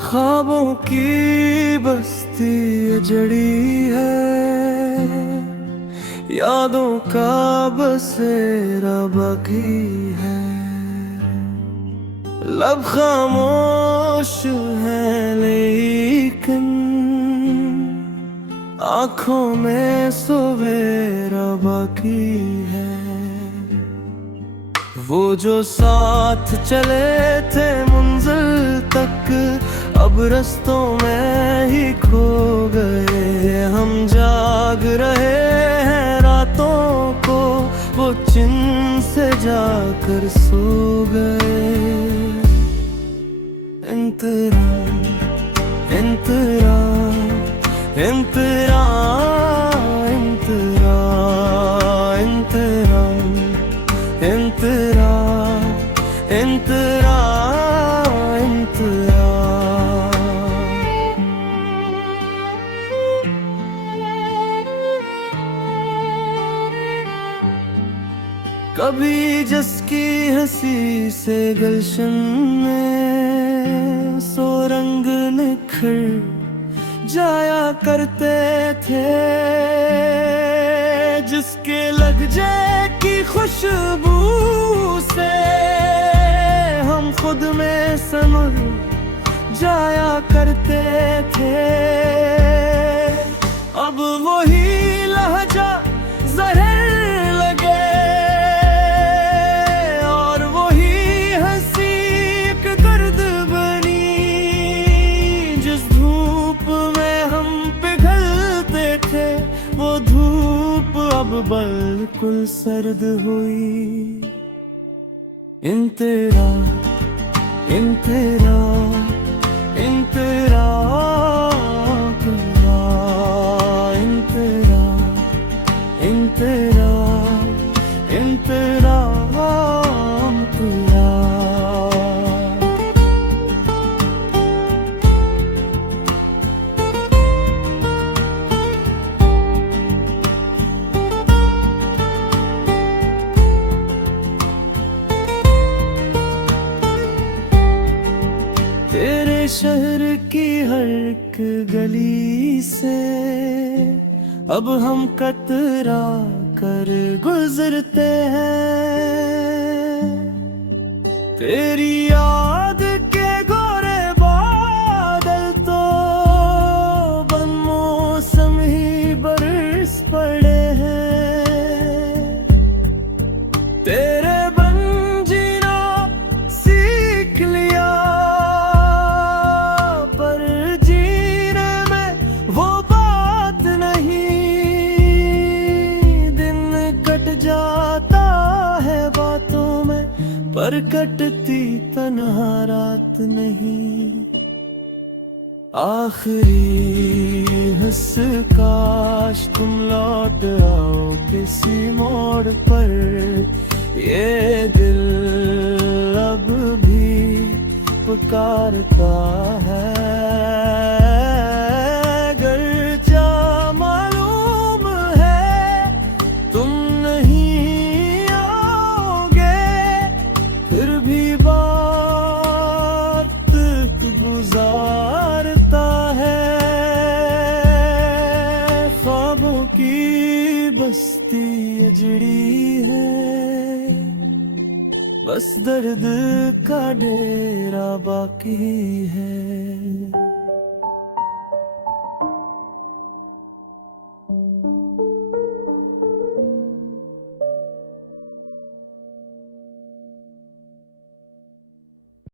ख्वाबों की बस्ती जड़ी है, यादों का बसेरा बाकी है। लब खामोश है लेकिन आँखों में सवेरा बाकी है। वो जो साथ चले थे मंजिल तक, अब रास्तों में ही खो गए। हम जाग रहे हैं रातों को, वो चिन से जाकर सो गए। इंतराम इंतराम इंतराम इंतराम इंतराम इंतराम इंतराम। कभी जिसकी हंसी से गुलशन में सो रंग निखर जाया करते थे, जिसके लहजे की खुशबू से हम खुद में समर जाया करते थे। अब वही लहजा जहर लगे और वही हंसी एक दर्द बनी। जिस धूप में हम पिघलते थे, वो धूप अब बिल्कुल सर्द हुई। इंतरा इंतरा इंतरा इंतरा इंतरा इंतरा इंतरा। तेरे शहर की हर एक गली से अब हम कतरा कर गुजरते हैं। तेरी याद के गोरे बादल तो बदमौसम ही बरस पड़े हैं। तेरे बन जीना सीख लिया, पर जीने में वो बात नहीं। दिन कट जाता है बातों में, पर कटती तन्हा रात नहीं। आखिरी हंस काश तुम लौट आओ किसी मोड़ पर। ये दिल अब भी पुकारता है। गर्जा मालूम है तुम नहीं आओगे, फिर भी बात गुजारता है। ख्वाबों की बस्ती अजड़ी है, बस दर्द का डेरा बाकी है।